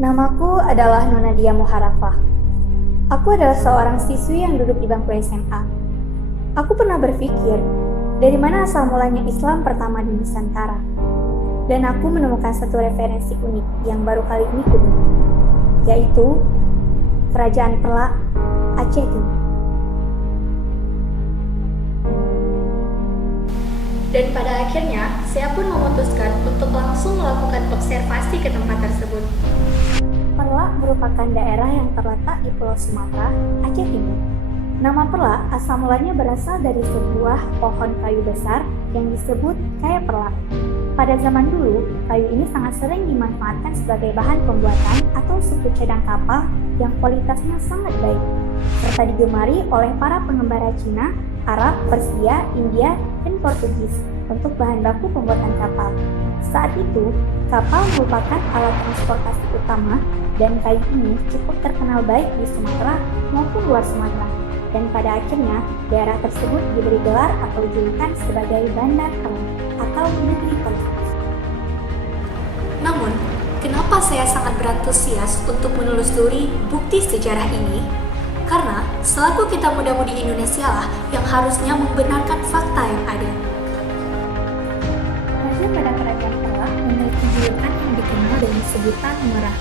Namaku adalah Nonadia Muharafah. Aku adalah seorang siswi yang duduk di bangku SMA. Aku pernah berpikir, dari mana asal mulanya Islam pertama di Nusantara? Dan aku menemukan satu referensi unik yang baru kali ini kudengar, yaitu Kerajaan Pelak, Aceh Timur. Dan pada akhirnya, saya pun memutuskan untuk langsung melakukan observasi ke tempat tersebut. Perlak merupakan daerah yang terletak di Pulau Sumatera, Aceh Timur. Nama Perlak asal mulanya berasal dari sebuah pohon kayu besar yang disebut kayak perlak. Pada zaman dulu, kayu ini sangat sering dimanfaatkan sebagai bahan pembuatan atau suku cadang kapal yang kualitasnya sangat baik, serta digemari oleh para pengembara Cina, Arab, Persia, India, dan Portugis untuk bahan baku pembuatan kapal. Saat itu, kapal merupakan alat transportasi utama dan kayu ini cukup terkenal baik di Sumatera maupun luar Sumatera. Dan pada akhirnya, daerah tersebut diberi gelar atau julukan sebagai Bandar Perlak atau Negeri Perlak. Namun, kenapa saya sangat berantusias untuk menelusuri bukti sejarah ini? Karena selaku kita muda-mudi Indonesia lah yang harusnya membenarkan fakta yang ada. Raja pada Kerajaan Perlak memiliki julukan yang dikenal dengan sebutan Merah.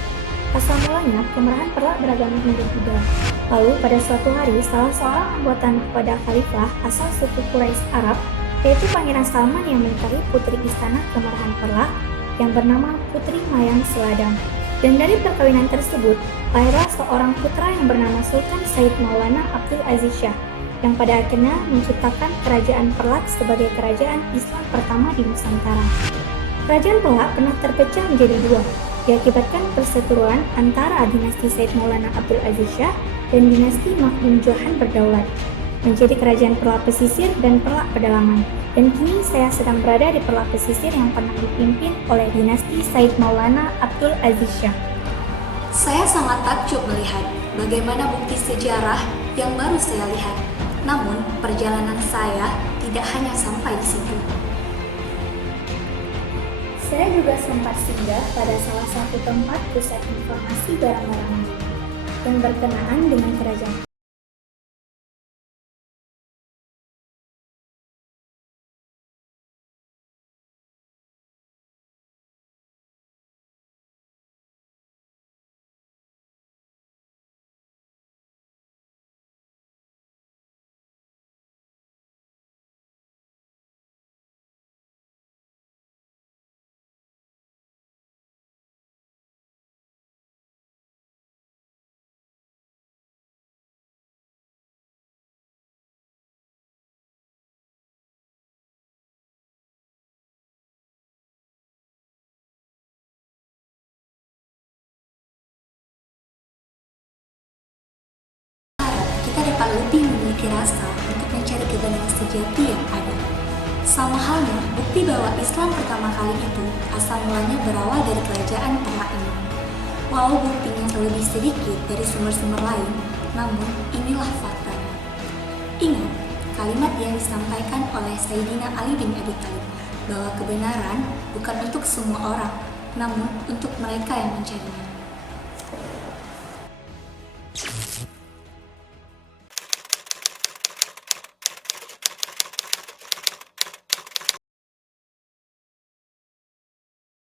Asal mulanya, kemerahan Perlak beragama Hindu-Buddha. Lalu, pada suatu hari, salah seorang anggota kepada Khalifah asal suku Quraisy Arab, yaitu Pangeran Salman yang menikahi putri istana kemerahan Perlak yang bernama Putri Mayang Seladang. Dan dari perkawinan tersebut, lahirlah seorang putra yang bernama Sultan Said Maulana Abdul Aziz Shah, yang pada akhirnya menciptakan Kerajaan Perlak sebagai kerajaan Islam pertama di Nusantara. Kerajaan Perlak pernah terpecah menjadi dua, diakibatkan perseteruan antara dinasti Said Maulana Abdul Aziz Shah dan dinasti Makdum Johan berdaulat, menjadi Kerajaan Perlak Pesisir dan Perlak Pedalaman. Dan kini saya sedang berada di Perlak Pesisir yang pernah dipimpin oleh dinasti Said Maulana Abdul Aziz Shah. Saya sangat takjub melihat bagaimana bukti sejarah yang baru saya lihat. Namun, perjalanan saya tidak hanya sampai di situ. Saya juga sempat singgah pada salah satu tempat pusat informasi barang-barang yang berkenaan dengan kerajaan. Kita dapat lebih memiliki rasa untuk mencari kebenaran sejati yang ada. Sama halnya, bukti bahwa Islam pertama kali itu asal mulanya berawal dari kerajaan Perlak ini. Walau buktinya lebih sedikit dari sumber-sumber lain, namun inilah faktanya. Ingat kalimat yang disampaikan oleh Sayyidina Ali bin Abi Thalib, bahwa kebenaran bukan untuk semua orang, namun untuk mereka yang mencarinya.